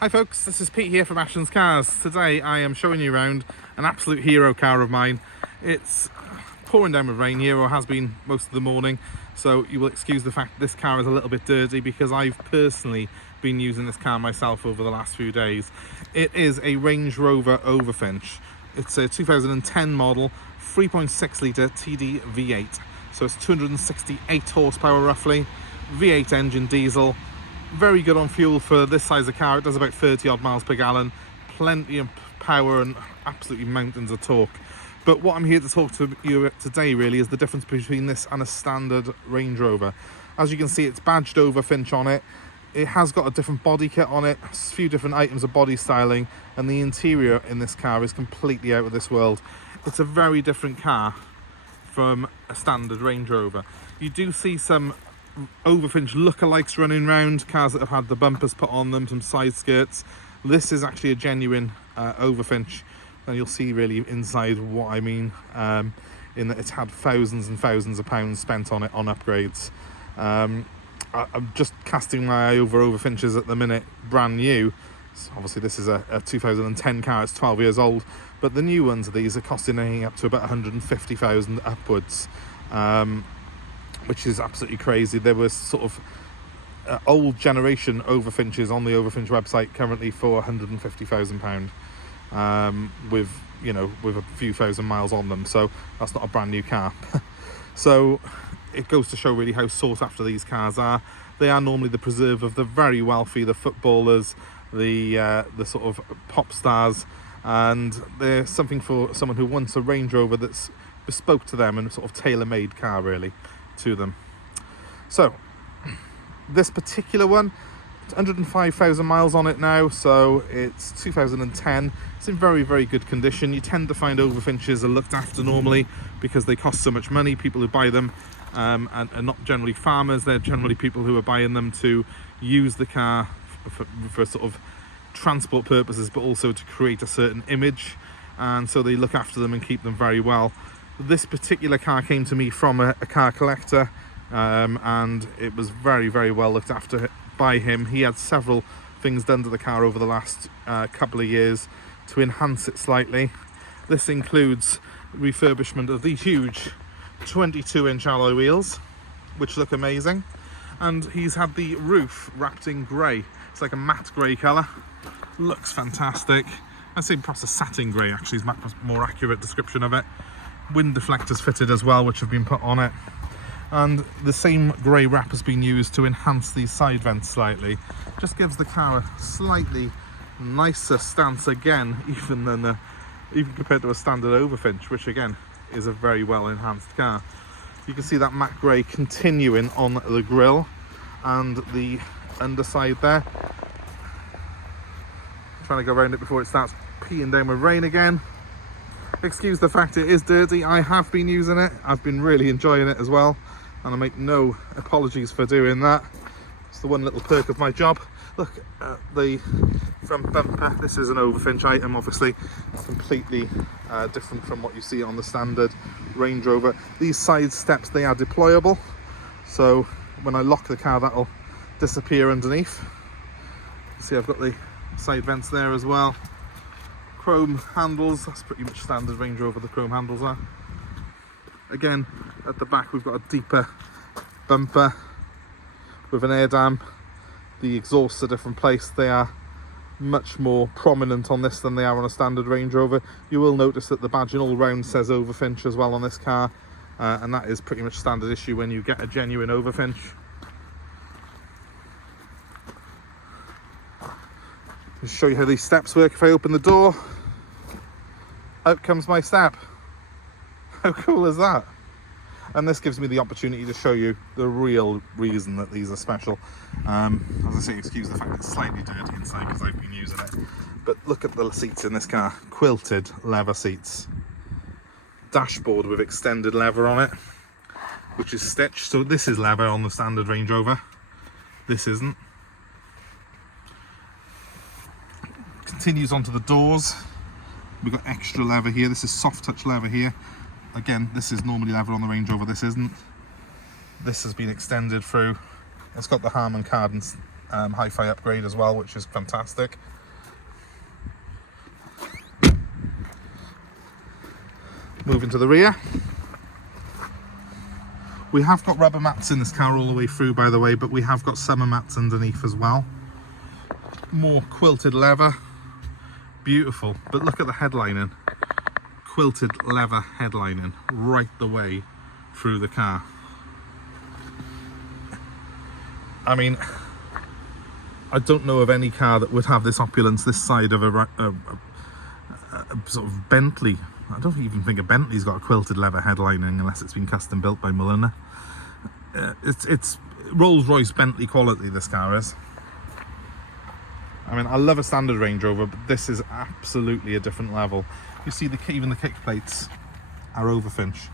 Hi folks, this is Pete here from Ashton's Cars. Today I am showing you around an absolute hero car of mine. It's pouring down with rain here, or has been most of the morning, so you will excuse the fact this car is a little bit dirty because I've personally been using this car myself over the last few days. It is a Range Rover Overfinch. It's a 2010 model, 3.6 litre TDV8, so it's 268 horsepower roughly, V8 engine diesel. Very good on fuel for this size of car. It does about 30 odd miles per gallon, plenty of power and absolutely mountains of torque. But what I'm here to talk to you today really is the difference between this and a standard Range Rover. As you can see, it's badged Overfinch on it. It has got a different body kit on it, a few different items of body styling, and the interior in this car is completely out of this world. It's a very different car from a standard Range Rover. You do see some Overfinch lookalikes running around, cars that have had the bumpers put on them, some side skirts. This is actually a genuine Overfinch, and you'll see really inside what I mean, in that it's had thousands and thousands of pounds spent on it on upgrades. I'm just casting my eye over Overfinches at the minute, brand new. So obviously this is a 2010 car, it's 12 years old, but the new ones of these are costing anything up to about 150,000 upwards. Which is absolutely crazy. There was sort of old generation Overfinches on the Overfinch website currently for £150,000, with a few thousand miles on them. So that's not a brand new car. So it goes to show really how sought after these cars are. They are normally the preserve of the very wealthy, the footballers, the sort of pop stars, and they're something for someone who wants a Range Rover that's bespoke to them and a sort of tailor-made car really to them. So this particular one, it's 105,000 miles on it now, so it's 2010. It's in very, very good condition. You tend to find Overfinches are looked after normally because they cost so much money. People who buy them and not generally farmers, they're generally people who are buying them to use the car for sort of transport purposes, but also to create a certain image, and so they look after them and keep them very well. This particular car came to me from a car collector, and it was very, very well looked after by him. He had several things done to the car over the last couple of years to enhance it slightly. This includes refurbishment of the huge 22-inch alloy wheels, which look amazing, and he's had the roof wrapped in grey. It's like a matte grey colour, looks fantastic. I'd say perhaps a satin grey actually is a more accurate description of it. Wind deflectors fitted as well, which have been put on it, and the same grey wrap has been used to enhance these side vents slightly. Just gives the car a slightly nicer stance again, even compared to a standard Overfinch, which again is a very well enhanced car. You can see that matte grey continuing on the grille and the underside there. Trying to go around it before it starts peeing down with rain again. Excuse the fact it is dirty. I have been using it. I've been really enjoying it as well, and I make no apologies for doing that. It's the one little perk of my job. Look at the front bumper. This is an Overfinch item, obviously completely different from what you see on the standard Range Rover. These side steps, they are deployable, so when I lock the car that'll disappear underneath. See, I've got the side vents there as well. Chrome handles, that's pretty much standard Range Rover, the chrome handles are. Again, at the back we've got a deeper bumper with an air dam. The exhausts are a different place. They are much more prominent on this than they are on a standard Range Rover. You will notice that the badging all round says Overfinch as well on this car, and that is pretty much standard issue when you get a genuine Overfinch. Just show you how these steps work. If I open the door, out comes my step. How cool is that? And this gives me the opportunity to show you the real reason that these are special. As I say, excuse the fact it's slightly dirty inside because I've been using it, but look at the seats in this car. Quilted leather seats, dashboard with extended leather on it, which is stitched. So this is leather on the standard Range Rover, this isn't. Continues onto the doors. We've got extra leather here. This is soft touch leather here. Again, this is normally leather on the Range Rover, this isn't. This has been extended through. It's got the Harman kardon hi-fi upgrade as well, which is fantastic. Moving to the rear. We have got rubber mats in this car all the way through, by the way, but we have got summer mats underneath as well. More quilted leather. Beautiful. But look at the headlining. Quilted leather headlining right the way through the car. I mean, I don't know of any car that would have this opulence this side of a sort of Bentley. I don't even think a Bentley's got a quilted leather headlining unless it's been custom built by Mulliner. It's Rolls-Royce Bentley quality, this car is. I mean, I love a standard Range Rover, but this is absolutely a different level. You see, even the kick plates are Overfinch.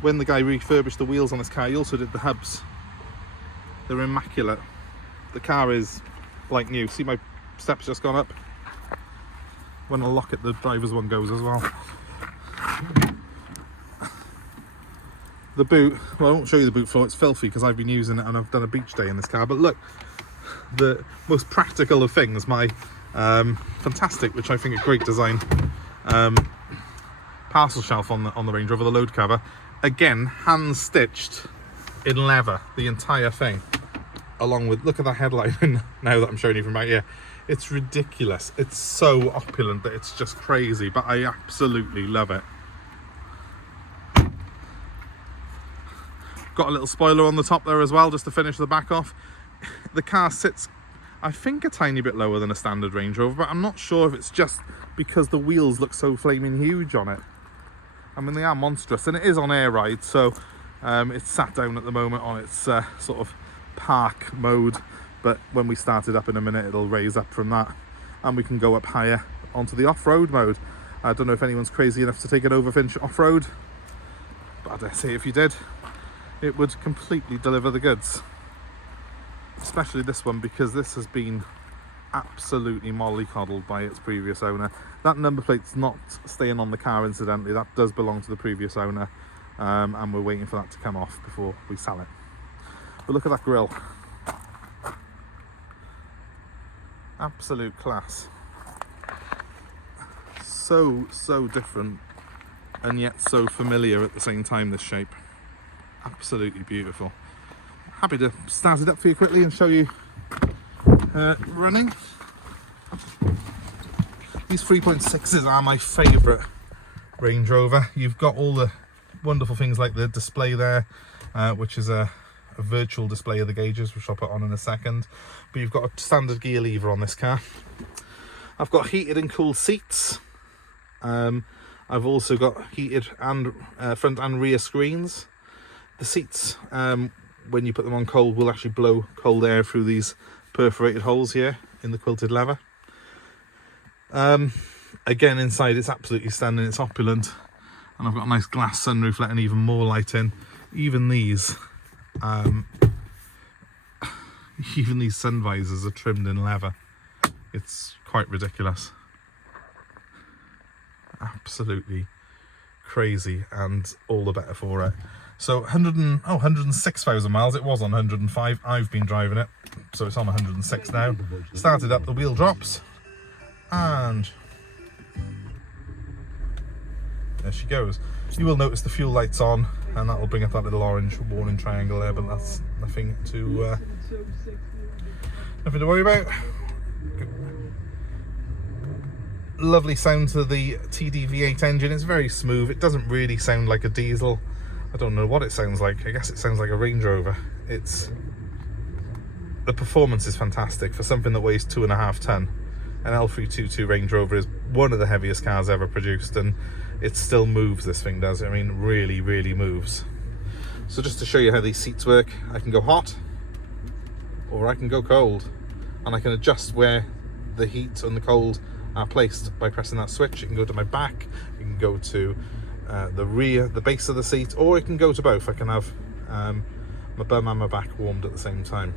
When the guy refurbished the wheels on this car, he also did the hubs. They're immaculate. The car is like new. See, my steps just gone up. When I lock it, the driver's one goes as well. The boot, well, I won't show you the boot floor, it's filthy because I've been using it and I've done a beach day in this car. But look, the most practical of things, my fantastic, which I think a great design, parcel shelf on the Range Rover, the load cover. Again, hand stitched in leather, the entire thing. Along with, look at that headline now that I'm showing you from right here. It's ridiculous. It's so opulent that it's just crazy, but I absolutely love it. Got a little spoiler on the top there as well, just to finish the back off. The car sits, I think, a tiny bit lower than a standard Range Rover, but I'm not sure if it's just because the wheels look so flaming huge on it. I mean, they are monstrous, and it is on air ride, so it's sat down at the moment on its sort of park mode, but when we start it up in a minute, it'll raise up from that, and we can go up higher onto the off-road mode. I don't know if anyone's crazy enough to take an Overfinch off-road, but I dare say if you did, it would completely deliver the goods. Especially this one, because this has been absolutely mollycoddled by its previous owner. That number plate's not staying on the car, incidentally. That does belong to the previous owner, and we're waiting for that to come off before we sell it. But look at that grille. Absolute class. So different, and yet so familiar at the same time, this shape. Absolutely beautiful. Happy to start it up for you quickly and show you running. These 3.6s are my favourite Range Rover. You've got all the wonderful things like the display there, which is a virtual display of the gauges, which I'll put on in a second. But you've got a standard gear lever on this car. I've got heated and cooled seats. I've also got heated and front and rear screens. The seats, when you put them on cold, will actually blow cold air through these perforated holes here in the quilted leather. Again, inside it's absolutely stunning, it's opulent, and I've got a nice glass sunroof letting even more light in. Even these sun visors are trimmed in leather. It's quite ridiculous. Absolutely crazy, and all the better for it. So 106,000 miles. It was on 105. I've been driving it, so it's on 106 now. Started up, the wheel drops, and there she goes. You will notice the fuel lights on, and that will bring up that little orange warning triangle there, but that's nothing to worry about. Lovely sound to the TDV8 engine. It's very smooth. It doesn't really sound like a diesel. I don't know what it sounds like. I guess it sounds like a Range Rover. The performance is fantastic for something that weighs 2.5 ton. An L322 Range Rover is one of the heaviest cars ever produced, and it still moves, this thing does. I mean, really moves. So just to show you how these seats work, I can go hot or I can go cold, and I can adjust where the heat and the cold are placed by pressing that switch. It can go to my back, it can go to the rear, the base of the seat, or it can go to both. I can have my bum and my back warmed at the same time.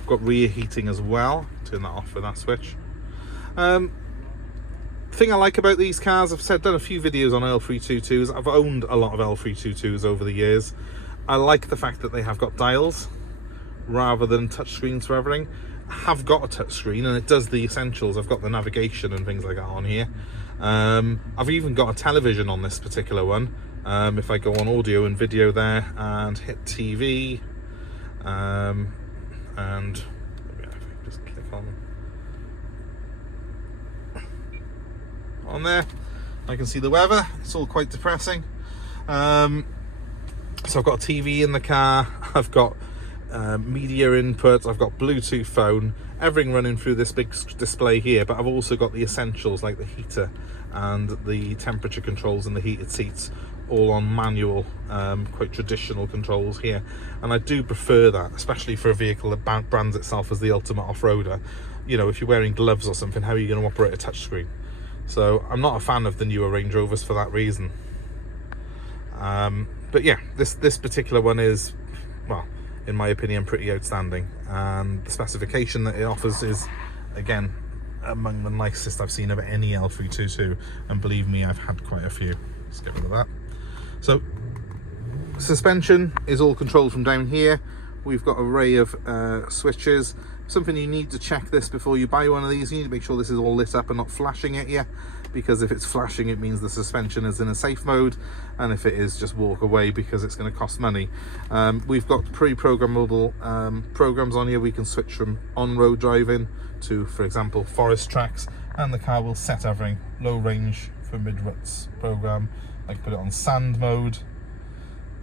I've got rear heating as well. Turn that off with that switch. thing I like about these cars, I've done a few videos on L322s. I've owned a lot of L322s over the years. I like the fact that they have got dials rather than touchscreens for everything. I have got a touchscreen and it does the essentials. I've got the navigation and things like that on here. I've even got a television on this particular one. If I go on audio and video there and hit TV, and just click on there, I can see the weather. It's all quite depressing. So I've got a TV in the car, I've got media input, I've got Bluetooth phone, everything running through this big display here, but I've also got the essentials like the heater and the temperature controls and the heated seats, all on manual, quite traditional controls here. And I do prefer that, especially for a vehicle that brands itself as the ultimate off-roader. You know, if you're wearing gloves or something, how are you going to operate a touchscreen? So I'm not a fan of the newer Range Rovers for that reason. But yeah, this particular one is, well, in my opinion, pretty outstanding, and the specification that it offers is, again, among the nicest I've seen of any L322, and believe me, I've had quite a few. Let's get rid of that. So suspension is all controlled from down here. We've got an array of switches. Something you need to check this before you buy one of these. You need to make sure this is all lit up and not flashing at you, because if it's flashing, it means the suspension is in a safe mode, and if it is, just walk away, because it's going to cost money. We've got pre-programmable programs on here. We can switch from on-road driving to, for example, forest tracks, and the car will set everything. Low range for mid-ruts program. I can put it on sand mode,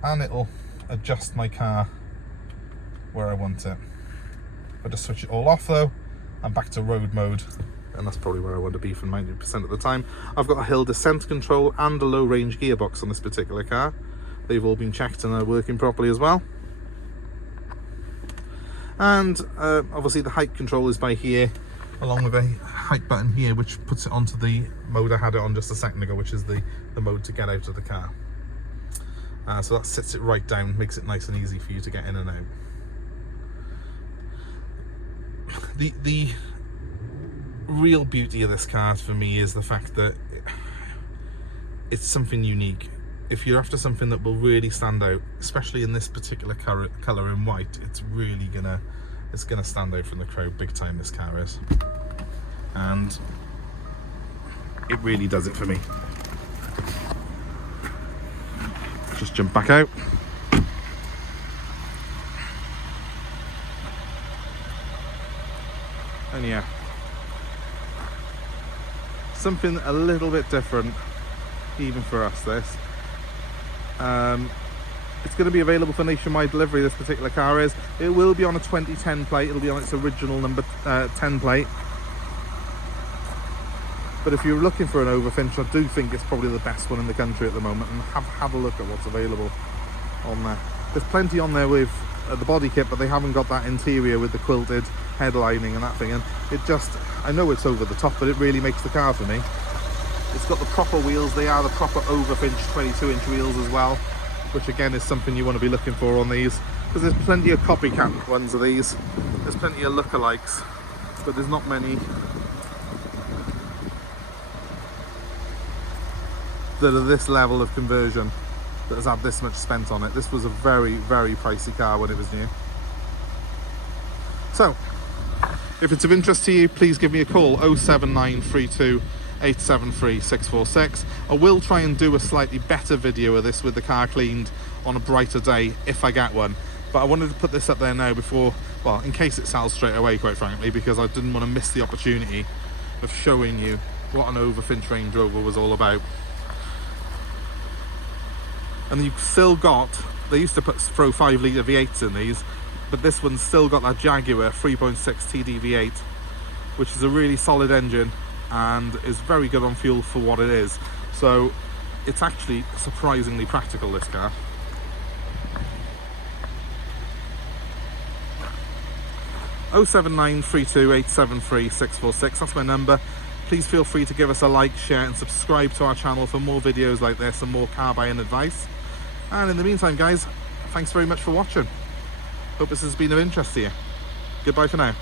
and it'll adjust my car where I want it. If I just switch it all off though, I'm back to road mode, and that's probably where I want to be for 90% of the time. I've got a hill descent control and a low range gearbox on this particular car. They've all been checked and are working properly as well. And obviously the height control is by here, along with a height button here, which puts it onto the mode I had it on just a second ago, which is the mode to get out of the car. So that sits it right down, makes it nice and easy for you to get in and out. The real beauty of this car for me is the fact that it's something unique. If you're after something that will really stand out, especially in this particular colour in white, it's really gonna stand out from the crowd big time, this car is. And it really does it for me. Just jump back out. And yeah, something a little bit different even for us, this. It's going to be available for nationwide delivery, this particular car is. It will be on a 2010 plate, it'll be on its original number 10 plate. But if you're looking for an Overfinch, I do think it's probably the best one in the country at the moment, and have a look at what's available on there. There's plenty on there with the body kit, but they haven't got that interior with the quilted headlining and that thing, and it just, I know it's over the top, but it really makes the car for me. It's got the proper wheels. They are the proper Overfinch 22-inch wheels as well, which again is something you want to be looking for on these, because there's plenty of copycat ones of these. There's plenty of lookalikes, but there's not many that are this level of conversion, that has had this much spent on it. This was a very, very pricey car when it was new. So if it's of interest to you, please give me a call, 07932 873 646. I will try and do a slightly better video of this with the car cleaned on a brighter day if I get one, but I wanted to put this up there now before, well, in case it sells straight away, quite frankly, because I didn't want to miss the opportunity of showing you what an Overfinch Range Rover was all about. And you've still got, they used to throw 5-litre V8s in these, but this one's still got that Jaguar 3.6 TDV8, which is a really solid engine and is very good on fuel for what it is. So it's actually surprisingly practical, this car. (07932873646). That's my number. Please feel free to give us a like, share and subscribe to our channel for more videos like this and more car buying advice. And in the meantime, guys, thanks very much for watching. Hope this has been of interest to you. Goodbye for now.